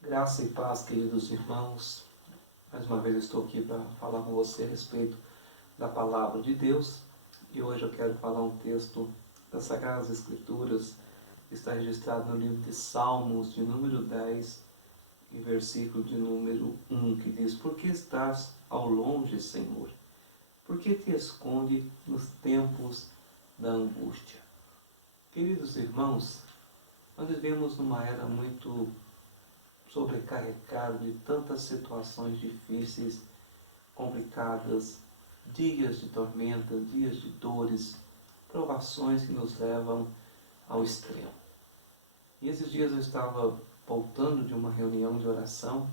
Graça e paz, queridos irmãos. Mais uma vez eu estou aqui para falar com você a respeito da Palavra de Deus. E hoje eu quero falar um texto das Sagradas Escrituras que está registrado no livro de Salmos, de número 10, e versículo de número 1, que diz: Por que estás ao longe, Senhor? Por que te esconde nos tempos da angústia? Queridos irmãos, nós vivemos numa era muito sobrecarregada de tantas situações difíceis, complicadas, dias de tormenta, dias de dores, provações que nos levam ao extremo. E esses dias eu estava voltando de uma reunião de oração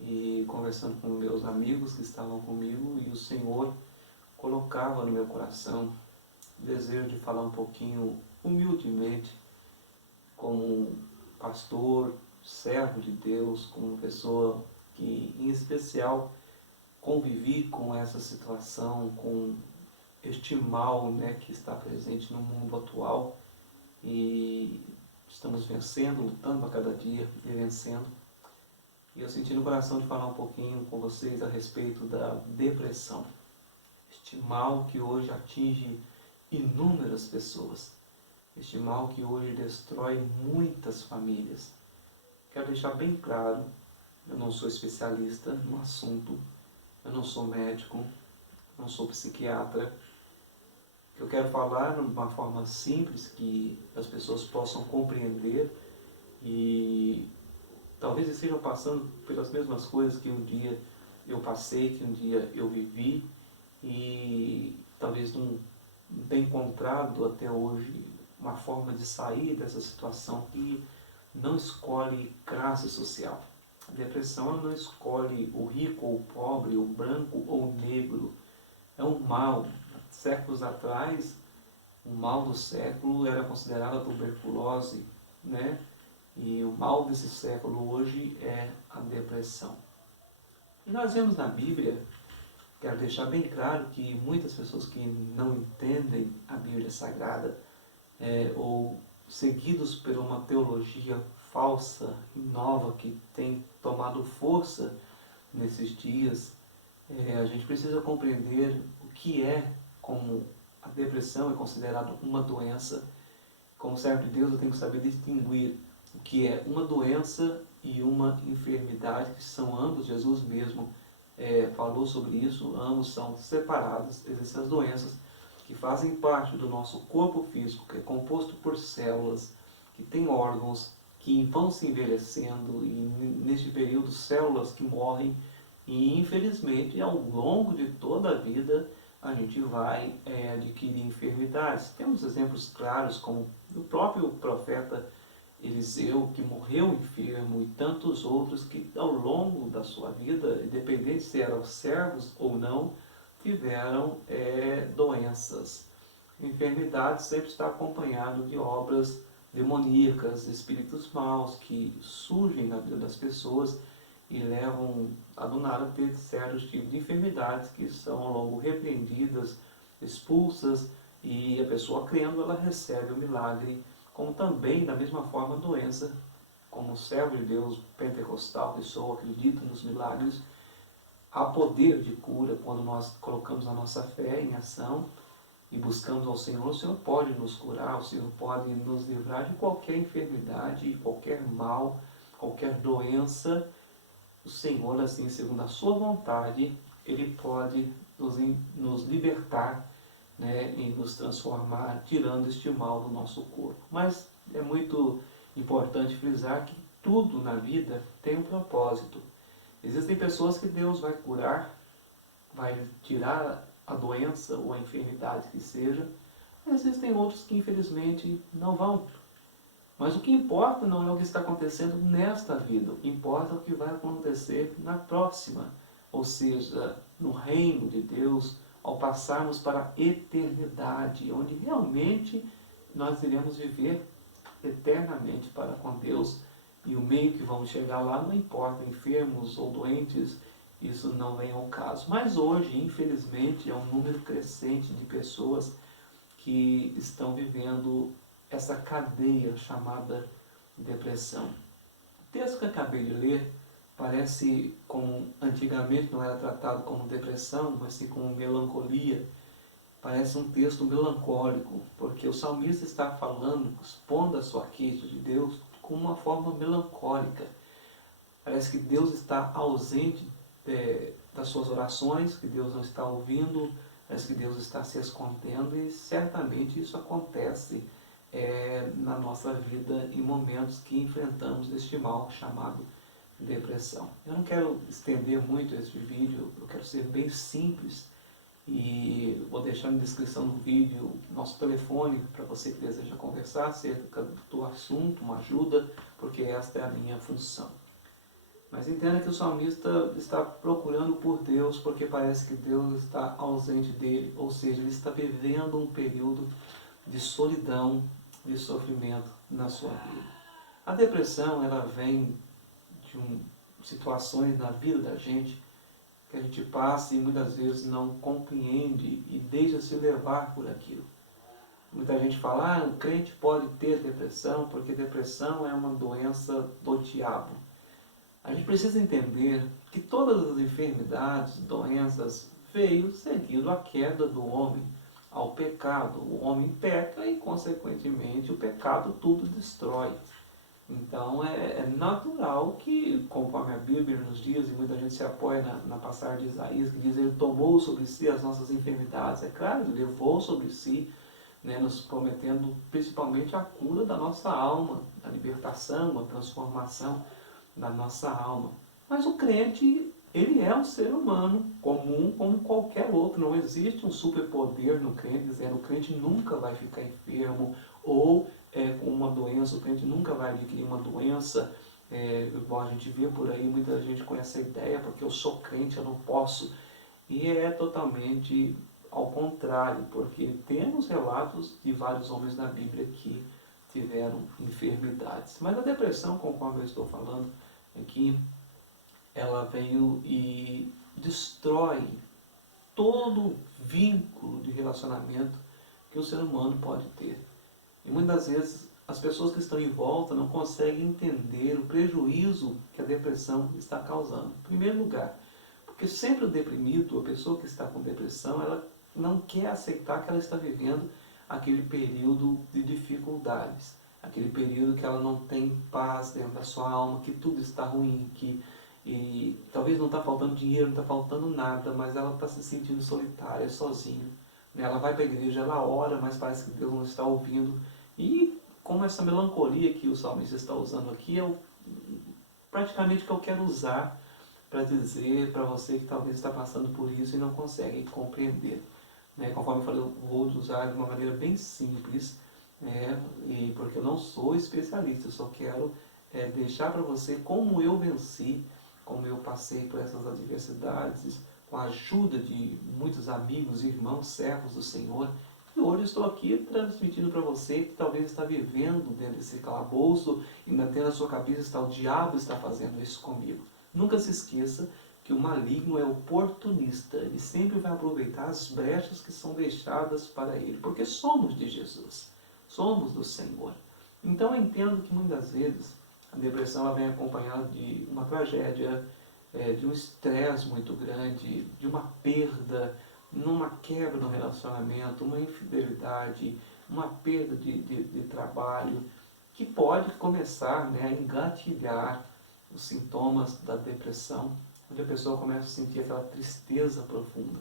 e conversando com meus amigos que estavam comigo, e o Senhor colocava no meu coração o desejo de falar um pouquinho humildemente como pastor, servo de Deus, como uma pessoa que em especial convivi com essa situação, com este mal, que está presente no mundo atual, e estamos vencendo, lutando a cada dia e vencendo. E eu senti no coração de falar um pouquinho com vocês a respeito da depressão, este mal que hoje atinge inúmeras pessoas, este mal que hoje destrói muitas famílias. Quero deixar bem claro, eu não sou especialista no assunto, eu não sou médico, não sou psiquiatra. Eu quero falar de uma forma simples que as pessoas possam compreender e talvez estejam passando pelas mesmas coisas que um dia eu passei, que um dia eu vivi, e talvez não tenha encontrado até hoje uma forma de sair dessa situação que não escolhe classe social. A depressão não escolhe o rico ou o pobre, o branco ou o negro. É um mal. Séculos atrás, o mal do século era considerado a tuberculose, E o mal desse século hoje é a depressão. E nós vemos na Bíblia, quero deixar bem claro que muitas pessoas que não entendem a Bíblia Sagrada, ou seguidos por uma teologia falsa e nova que tem tomado força nesses dias, a gente precisa compreender o que é, como a depressão é considerada uma doença. Como servo de Deus, eu tenho que saber distinguir o que é uma doença e uma enfermidade, que são ambos, Jesus mesmo falou sobre isso, ambos são separados. Existem as doenças que fazem parte do nosso corpo físico, que é composto por células, que tem órgãos, que vão se envelhecendo, e neste período células que morrem, e infelizmente ao longo de toda a vida a gente vai adquirir enfermidades. Temos exemplos claros como o próprio profeta Eliseu, que morreu enfermo, e tantos outros que ao longo da sua vida, independente se eram servos ou não, tiveram doenças. Enfermidade sempre está acompanhado de obras demoníacas, espíritos maus que surgem na vida das pessoas e levam a do nada a ter certos tipos de enfermidades que são ao longo repreendidas, expulsas, e a pessoa crendo, ela recebe o milagre, como também da mesma forma a doença. Como servo de Deus pentecostal que sou, acredito nos milagres. Há poder de cura quando nós colocamos a nossa fé em ação e buscamos ao Senhor. O Senhor pode nos curar, o Senhor pode nos livrar de qualquer enfermidade, de qualquer mal, qualquer doença. O Senhor, assim, segundo a sua vontade, Ele pode nos libertar, e nos transformar, tirando este mal do nosso corpo. Mas é muito importante frisar que tudo na vida tem um propósito. Existem pessoas que Deus vai curar, vai tirar a doença ou a enfermidade que seja. Existem outros que infelizmente não vão. Mas o que importa não é o que está acontecendo nesta vida, o que importa é o que vai acontecer na próxima, ou seja, no reino de Deus, ao passarmos para a eternidade, onde realmente nós iremos viver eternamente para com Deus. E o meio que vamos chegar lá não importa, enfermos ou doentes, isso não vem ao caso. Mas hoje, infelizmente, é um número crescente de pessoas que estão vivendo essa cadeia chamada depressão. O texto que eu acabei de ler parece, como antigamente não era tratado como depressão, mas sim como melancolia. Parece um texto melancólico, porque o salmista está falando, expondo a sua queixa de Deus com uma forma melancólica. Parece que Deus está ausente das suas orações, que Deus não está ouvindo, parece que Deus está se escondendo, e certamente isso acontece na nossa vida em momentos que enfrentamos este mal chamado depressão. Eu não quero estender muito este vídeo, eu quero ser bem simples e vou deixar na descrição do vídeo nosso telefone para você que deseja conversar acerca do assunto, uma ajuda, porque esta é a minha função. Mas entenda que o salmista está procurando por Deus porque parece que Deus está ausente dele, ou seja, ele está vivendo um período de solidão, de sofrimento na sua vida. A depressão, ela vem de situações na vida da gente que a gente passa e muitas vezes não compreende e deixa-se levar por aquilo. Muita gente fala, o crente pode ter depressão porque depressão é uma doença do diabo. A gente precisa entender que todas as enfermidades, doenças, veio seguindo a queda do homem ao pecado. O homem peca e, consequentemente, o pecado tudo destrói. Então é natural que, conforme a Bíblia nos diz, e muita gente se apoia na passagem de Isaías, que diz ele tomou sobre si as nossas enfermidades. É claro, ele levou sobre si, nos prometendo principalmente a cura da nossa alma, a libertação, a transformação da nossa alma. Mas o crente, ele é um ser humano comum como qualquer outro. Não existe um superpoder no crente dizendo que o crente nunca vai ficar enfermo ou com uma doença, o crente nunca vai adquirir uma doença. Igual a gente vê por aí, muita gente com essa ideia, porque eu sou crente, eu não posso. E é totalmente ao contrário, porque temos relatos de vários homens na Bíblia que tiveram enfermidades. Mas a depressão, conforme eu estou falando aqui, ela veio e destrói todo vínculo de relacionamento que o ser humano pode ter. E muitas vezes as pessoas que estão em volta não conseguem entender o prejuízo que a depressão está causando. Em primeiro lugar, porque sempre o deprimido, a pessoa que está com depressão, ela não quer aceitar que ela está vivendo aquele período de dificuldades, aquele período que ela não tem paz dentro da sua alma, que tudo está ruim, e talvez não está faltando dinheiro, não está faltando nada, mas ela está se sentindo solitária, sozinha. Ela vai para a igreja, ela ora, mas parece que Deus não está ouvindo. E como essa melancolia que o salmista está usando aqui, é praticamente o que eu quero usar para dizer para você que talvez está passando por isso e não consegue compreender. Conforme eu falei, eu vou usar de uma maneira bem simples, e porque eu não sou especialista, eu só quero deixar para você como eu venci, como eu passei por essas adversidades, com a ajuda de muitos amigos, irmãos, servos do Senhor. E hoje estou aqui transmitindo para você que talvez está vivendo dentro desse calabouço e dentro da sua cabeça está o diabo está fazendo isso comigo. Nunca se esqueça que o maligno é oportunista, ele sempre vai aproveitar as brechas que são deixadas para ele, porque somos de Jesus, somos do Senhor. Então eu entendo que muitas vezes a depressão ela vem acompanhada de uma tragédia, de um estresse muito grande, de uma perda, numa quebra no relacionamento, uma infidelidade, uma perda de trabalho, que pode começar a engatilhar os sintomas da depressão, onde a pessoa começa a sentir aquela tristeza profunda.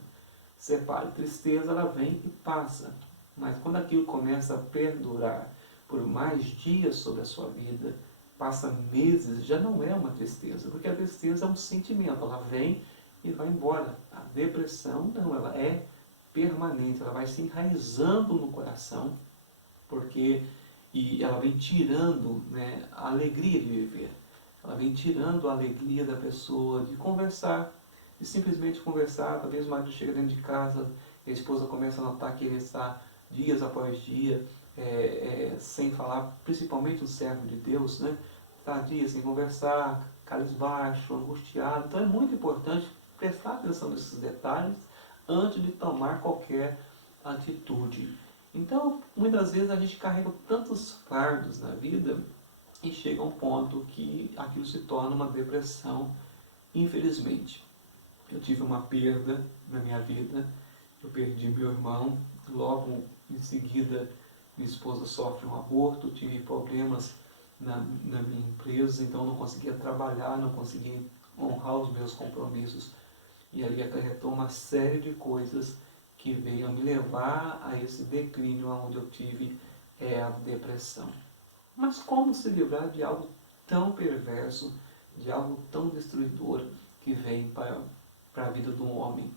Separe, tristeza ela vem e passa, mas quando aquilo começa a perdurar por mais dias sobre a sua vida, passa meses, já não é uma tristeza, porque a tristeza é um sentimento, ela vem e vai embora. A depressão não, ela é permanente, ela vai se enraizando no coração, e ela vem tirando a alegria de viver. Ela vem tirando a alegria da pessoa de conversar, de simplesmente conversar. Talvez o marido chega dentro de casa e a esposa começa a notar que ele está dias após dia sem falar, principalmente o servo de Deus, está dias sem conversar, cabisbaixo, angustiado. Então é muito importante prestar atenção nesses detalhes antes de tomar qualquer atitude. Então, muitas vezes a gente carrega tantos fardos na vida e chega a um ponto que aquilo se torna uma depressão, infelizmente. Eu tive uma perda na minha vida, eu perdi meu irmão, logo em seguida minha esposa sofre um aborto, tive problemas na minha empresa, então não conseguia trabalhar, não conseguia honrar os meus compromissos. E ali acarretou uma série de coisas que veio a me levar a esse declínio onde eu tive a depressão. Mas como se livrar de algo tão perverso, de algo tão destruidor que vem para a vida de um homem?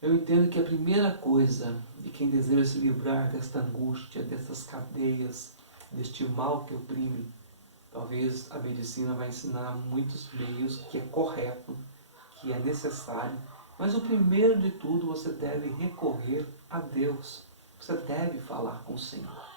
Eu entendo que a primeira coisa de quem deseja se livrar desta angústia, dessas cadeias, deste mal que oprime, talvez a medicina vai ensinar muitos meios que é correto, que é necessário, mas o primeiro de tudo você deve recorrer a Deus. Você deve falar com o Senhor.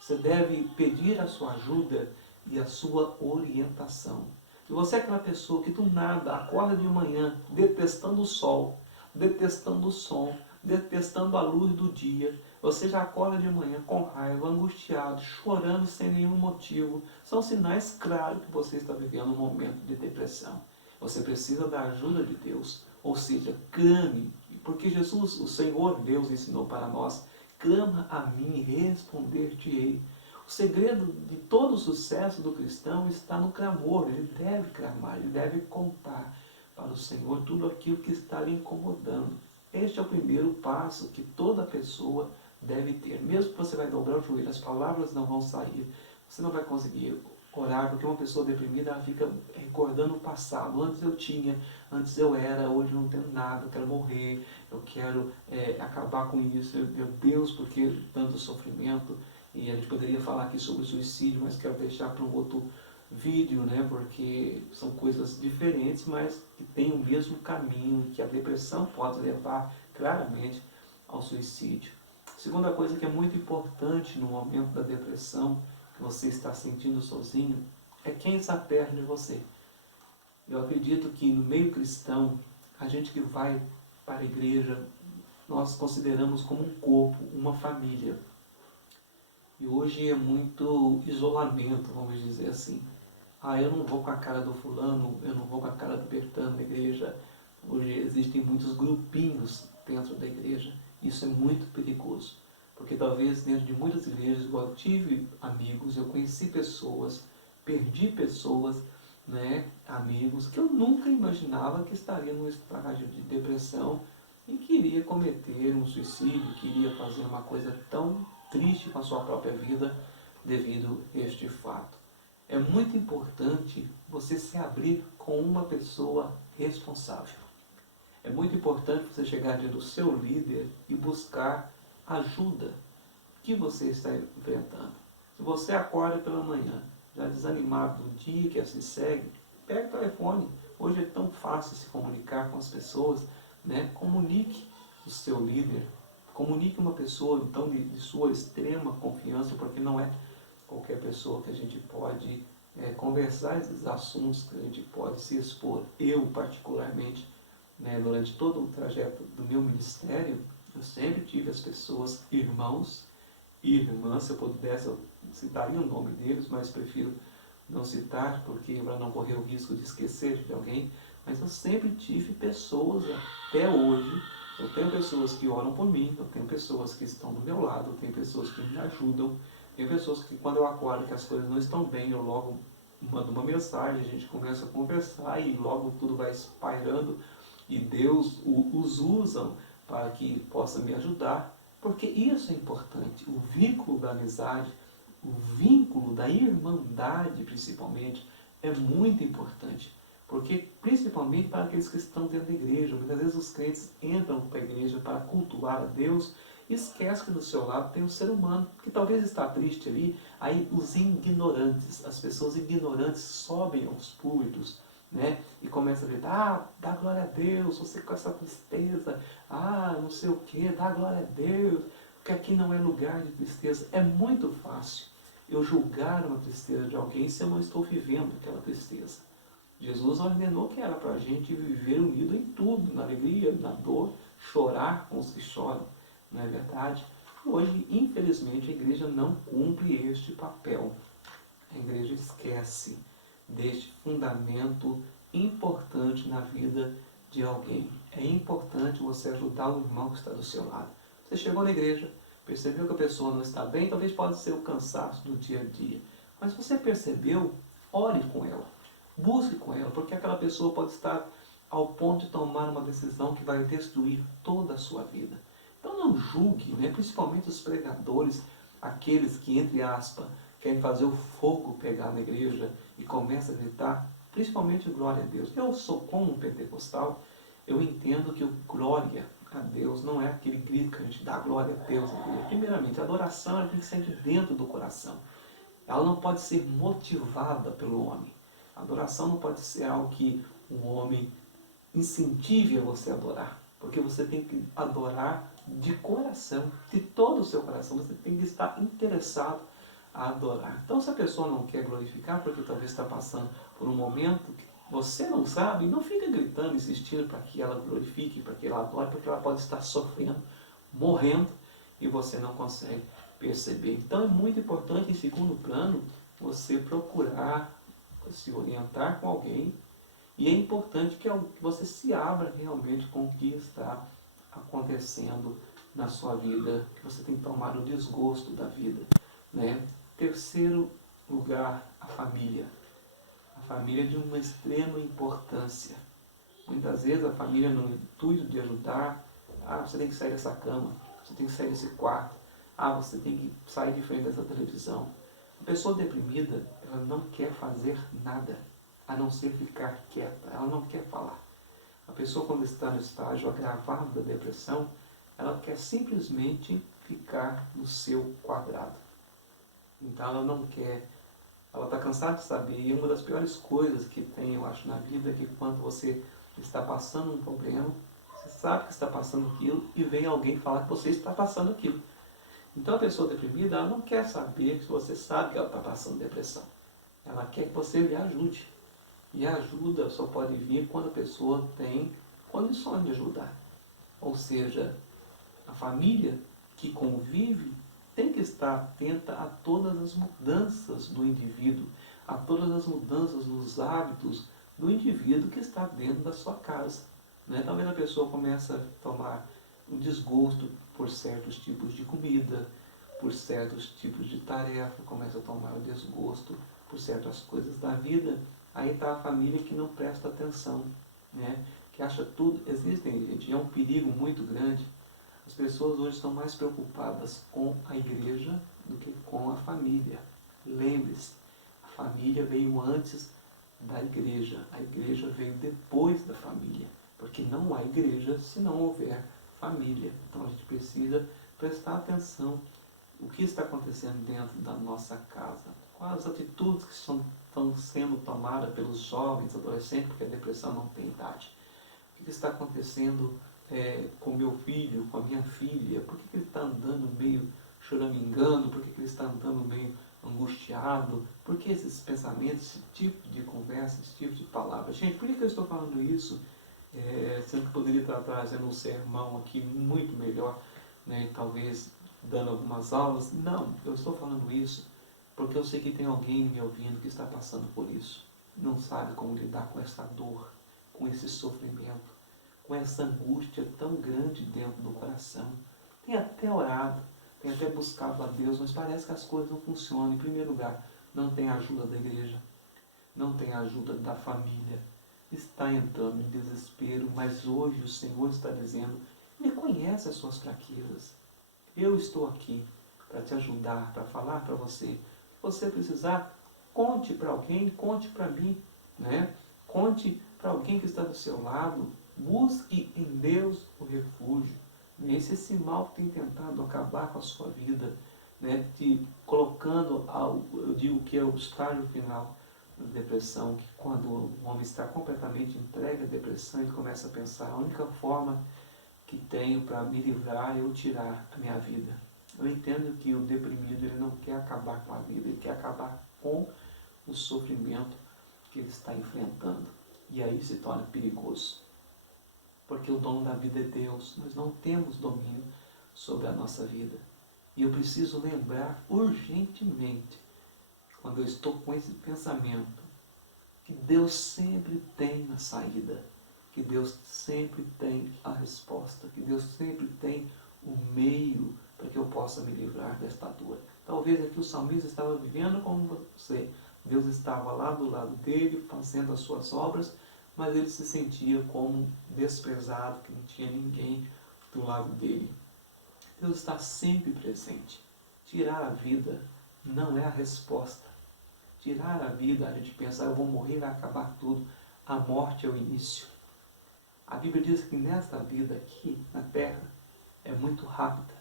Você deve pedir a sua ajuda e a sua orientação. Se você é aquela pessoa que do nada acorda de manhã detestando o sol, detestando o som, detestando a luz do dia, você já acorda de manhã com raiva, angustiado, chorando sem nenhum motivo, são sinais claros que você está vivendo um momento de depressão. Você precisa da ajuda de Deus, ou seja, clame, porque Jesus, o Senhor Deus, ensinou para nós: clama a mim e responder-te-ei. O segredo de todo o sucesso do cristão está no clamor. Ele deve clamar, ele deve contar para o Senhor tudo aquilo que está lhe incomodando. Este é o primeiro passo que toda pessoa deve ter. Mesmo que você vai dobrar o joelho, as palavras não vão sair, você não vai conseguir orar, porque uma pessoa deprimida, ela fica recordando o passado. Antes eu tinha, antes eu era, hoje eu não tenho nada, eu quero morrer, eu quero acabar com isso, meu Deus, por que tanto sofrimento? E a gente poderia falar aqui sobre suicídio, mas quero deixar para um outro vídeo, né? Porque são coisas diferentes, mas que têm o mesmo caminho, que a depressão pode levar claramente ao suicídio. Segunda coisa que é muito importante no momento da depressão, que você está sentindo sozinho, é quem está perto de você. Eu acredito que no meio cristão, a gente que vai para a igreja, nós consideramos como um corpo, uma família. E hoje é muito isolamento, vamos dizer assim. Eu não vou com a cara do fulano, eu não vou com a cara do Bertano na igreja. Hoje existem muitos grupinhos dentro da igreja. Isso é muito perigoso. Porque talvez dentro de muitas igrejas, igual eu tive amigos, eu conheci pessoas, perdi pessoas, né, amigos, que eu nunca imaginava que estaria num estágio de depressão e queria cometer um suicídio, queria fazer uma coisa tão triste com a sua própria vida devido a este fato. É muito importante você se abrir com uma pessoa responsável. É muito importante você chegar diante do seu líder e buscar ajuda. O que você está enfrentando? Se você acorda pela manhã, já desanimado do dia que assim segue, pega o telefone. Hoje é tão fácil se comunicar com as pessoas, né? Comunique o seu líder. Comunique uma pessoa então de sua extrema confiança, porque não é qualquer pessoa que a gente pode conversar esses assuntos, que a gente pode se expor. Eu, particularmente, né, durante todo o trajeto do meu ministério, eu sempre tive as pessoas, irmãos e irmãs, se eu pudesse eu citaria o nome deles, mas prefiro não citar, porque para não correr o risco de esquecer de alguém, mas eu sempre tive pessoas, até hoje, eu tenho pessoas que oram por mim, eu tenho pessoas que estão do meu lado, eu tenho pessoas que me ajudam, tem pessoas que quando eu acordo que as coisas não estão bem, eu logo mando uma mensagem, a gente começa a conversar e logo tudo vai espairando e Deus os usa para que possa me ajudar, porque isso é importante, o vínculo da amizade, o vínculo da irmandade principalmente, é muito importante, porque principalmente para aqueles que estão dentro da igreja, muitas vezes os crentes entram para a igreja para cultuar a Deus, esquece que do seu lado tem um ser humano que talvez está triste ali. Aí os ignorantes, as pessoas ignorantes sobem aos púlpitos, né, e começam a gritar: dá glória a Deus, você com essa tristeza, não sei o que, dá glória a Deus, porque aqui não é lugar de tristeza. É muito fácil eu julgar uma tristeza de alguém se eu não estou vivendo aquela tristeza. Jesus ordenou que era para a gente viver unido em tudo, na alegria, na dor, chorar com os que choram, não é verdade? Hoje, infelizmente, a igreja não cumpre este papel. A igreja esquece deste fundamento importante na vida de alguém. É importante você ajudar o irmão que está do seu lado. Você chegou na igreja, percebeu que a pessoa não está bem, talvez pode ser o cansaço do dia a dia. Mas você percebeu, ore com ela, busque com ela, porque aquela pessoa pode estar ao ponto de tomar uma decisão que vai destruir toda a sua vida. Então não julgue, né? Principalmente os pregadores, aqueles que, entre aspas, querem fazer o fogo pegar na igreja e começa a gritar, principalmente glória a Deus. Eu sou como um pentecostal, eu entendo que o glória a Deus não é aquele grito que a gente dá glória a Deus. Primeiramente, a adoração ela tem que sair de dentro do coração. Ela não pode ser motivada pelo homem. A adoração não pode ser algo que um homem incentive a você adorar. Porque você tem que adorar de coração, de todo o seu coração. Você tem que estar interessado a adorar. Então, se a pessoa não quer glorificar, porque talvez está passando por um momento que você não sabe, não fica gritando, insistindo para que ela glorifique, para que ela adore, porque ela pode estar sofrendo, morrendo, e você não consegue perceber. Então, é muito importante, em segundo plano, você procurar se orientar com alguém, e é importante que você se abra realmente com o que está acontecendo na sua vida, que você tem que tomar o desgosto da vida, né? Terceiro lugar, a família. A família é de uma extrema importância. Muitas vezes a família, no intuito de ajudar, você tem que sair dessa cama, você tem que sair desse quarto, você tem que sair de frente dessa televisão. A pessoa deprimida, ela não quer fazer nada, a não ser ficar quieta, ela não quer falar. A pessoa, quando está no estágio agravado da depressão, ela quer simplesmente ficar no seu quadrado. Então ela não quer, ela está cansada de saber. E uma das piores coisas que tem, eu acho, na vida é que quando você está passando um problema, você sabe que está passando aquilo e vem alguém falar que você está passando aquilo. Então a pessoa deprimida, ela não quer saber se você sabe que ela está passando depressão. Ela quer que você lhe ajude. E a ajuda só pode vir quando a pessoa tem condições de ajudar. Ou seja, a família que convive tem que estar atenta a todas as mudanças do indivíduo, a todas as mudanças nos hábitos do indivíduo que está dentro da sua casa. Né? Talvez a pessoa comece a tomar um desgosto por certos tipos de comida, por certos tipos de tarefa, começa a tomar o desgosto por certas coisas da vida. Aí está a família que não presta atenção, né? Que acha tudo. Existem, gente, é um perigo muito grande. As pessoas hoje estão mais preocupadas com a igreja do que com a família. Lembre-se, a família veio antes da igreja. A igreja veio depois da família. Porque não há igreja se não houver família. Então a gente precisa prestar atenção o que está acontecendo dentro da nossa casa. Quais as atitudes que estão sendo tomadas pelos jovens, adolescentes, porque a depressão não tem idade. O que está acontecendo com meu filho, com a minha filha? Por que ele está andando meio choramingando? Por que ele está andando meio angustiado? Por que esses pensamentos, esse tipo de conversa, esse tipo de palavra? Gente, por que eu estou falando isso? Sendo que poderia estar trazendo um sermão aqui muito melhor, né? Talvez dando algumas aulas. Não, eu estou falando isso porque eu sei que tem alguém me ouvindo que está passando por isso. Não sabe como lidar com essa dor, com esse sofrimento, com essa angústia tão grande dentro do coração. Tem até orado, tem até buscado a Deus, mas parece que as coisas não funcionam. Em primeiro lugar, não tem a ajuda da igreja, não tem a ajuda da família. Está entrando em desespero, mas hoje o Senhor está dizendo, Ele conhece as suas fraquezas. Eu estou aqui para te ajudar, para falar para você. Se você precisar, conte para alguém, conte para mim, né? Conte para alguém que está do seu lado. Busque em Deus o refúgio. Esse é esse mal que tem tentado acabar com a sua vida, né? Te colocando, eu digo que é o estágio final da depressão, que quando o homem está completamente entregue à depressão, ele começa a pensar, a única forma que tenho para me livrar é eu tirar a minha vida. Eu entendo que o deprimido ele não quer acabar com a vida, ele quer acabar com o sofrimento que ele está enfrentando. E aí se torna perigoso. Porque o dono da vida é Deus. Nós não temos domínio sobre a nossa vida. E eu preciso lembrar urgentemente, quando eu estou com esse pensamento, que Deus sempre tem a saída, que Deus sempre tem a resposta, que Deus sempre tem o meio para que eu possa me livrar desta dor. Talvez aqui o salmista estava vivendo como você. Deus estava lá do lado dele, fazendo as suas obras, mas ele se sentia como desprezado, que não tinha ninguém do lado dele. Deus está sempre presente. Tirar a vida não é a resposta. Tirar a vida, a gente pensa, eu vou morrer, vai acabar tudo. A morte é o início. A Bíblia diz que nesta vida aqui, na terra, é muito rápida.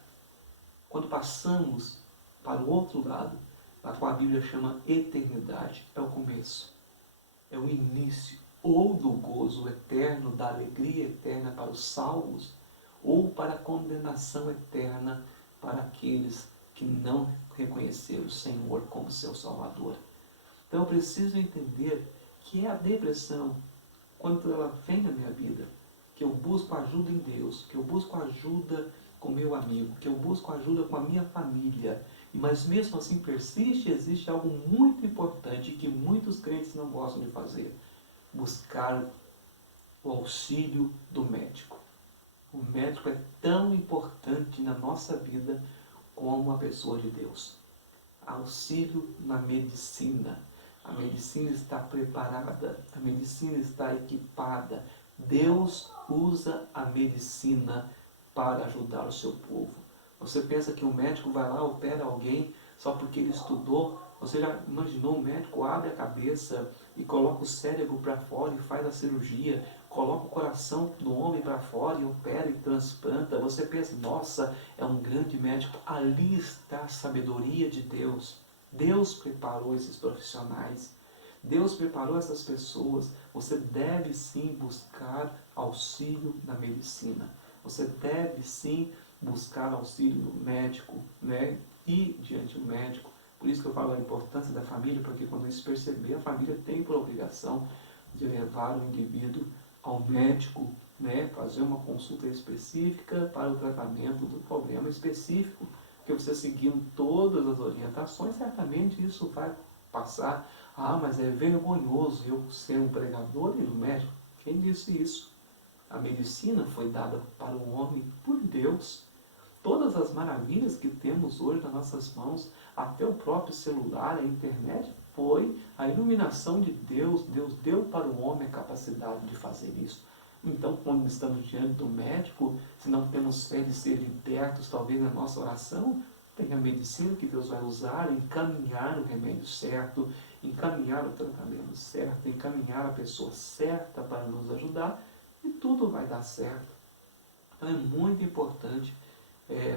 Quando passamos para o outro lado, a qual a Bíblia chama eternidade, é o começo. É o início, ou do gozo eterno, da alegria eterna para os salvos, ou para a condenação eterna para aqueles que não reconheceram o Senhor como seu Salvador. Então eu preciso entender que é a depressão, quando ela vem na minha vida, que eu busco ajuda em Deus, que eu busco ajuda com meu amigo, que eu busco ajuda com a minha família, mas mesmo assim persiste, existe algo muito importante que muitos crentes não gostam de fazer: buscar o auxílio do médico. O médico é tão importante na nossa vida como a pessoa de Deus. Auxílio na medicina. A medicina está preparada, a medicina está equipada. Deus usa a medicina para ajudar o seu povo. Você pensa que o médico vai lá, opera alguém só porque ele estudou? Você já imaginou o médico abre a cabeça e coloca o cérebro para fora e faz a cirurgia, coloca o coração do homem para fora e opera e transplanta? Você pensa, nossa, é um grande médico. Ali está a sabedoria de Deus. Deus preparou esses profissionais. Deus preparou essas pessoas. Você deve sim buscar auxílio na medicina. Você deve sim buscar auxílio no médico, né? E diante do médico. Por isso que eu falo a importância da família, porque quando isso perceber, a família tem por obrigação de levar o indivíduo ao médico, né? Fazer uma consulta específica para o tratamento do problema específico. Porque você seguindo todas as orientações, certamente isso vai passar. Ah, mas é vergonhoso eu ser um pregador e um médico. Quem disse isso? A medicina foi dada para o homem por Deus. Todas as maravilhas que temos hoje nas nossas mãos, até o próprio celular, a internet, foi a iluminação de Deus. Deus deu para o homem a capacidade de fazer isso. Então, quando estamos diante do médico, se não temos fé de ser libertos, talvez na nossa oração, tem a medicina que Deus vai usar, encaminhar o remédio certo, encaminhar o tratamento certo, encaminhar a pessoa certa para nos ajudar, e tudo vai dar certo. Então é muito importante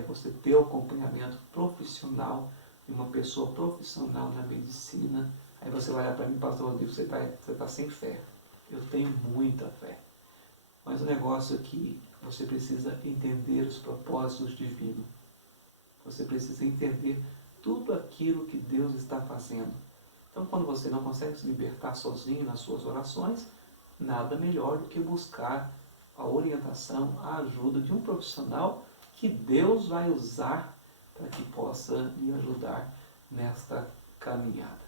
você ter o acompanhamento profissional de uma pessoa profissional na medicina. Aí você vai olhar para mim, pastor Rodrigo, você está sem fé. Eu tenho muita fé. Mas o negócio é que você precisa entender os propósitos divinos. Você precisa entender tudo aquilo que Deus está fazendo. Então, quando você não consegue se libertar sozinho nas suas orações, nada melhor do que buscar a orientação, a ajuda de um profissional que Deus vai usar para que possa lhe ajudar nesta caminhada.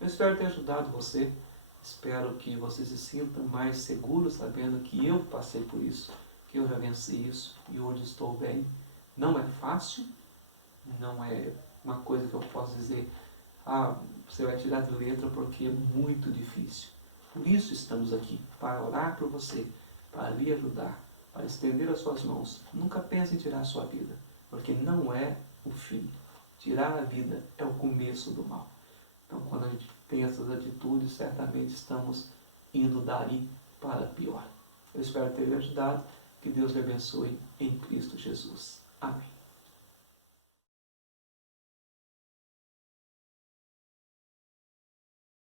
Eu espero ter ajudado você. Espero que você se sinta mais seguro sabendo que eu passei por isso, que eu já venci isso e hoje estou bem. Não é fácil, não é uma coisa que eu posso dizer, você vai tirar de letra porque é muito difícil. Por isso estamos aqui, para orar por você, para lhe ajudar, para estender as suas mãos. Nunca pense em tirar a sua vida, porque não é o fim. Tirar a vida é o começo do mal. Então, quando a gente tem essas atitudes, certamente estamos indo daí para pior. Eu espero ter lhe ajudado. Que Deus lhe abençoe em Cristo Jesus. Amém.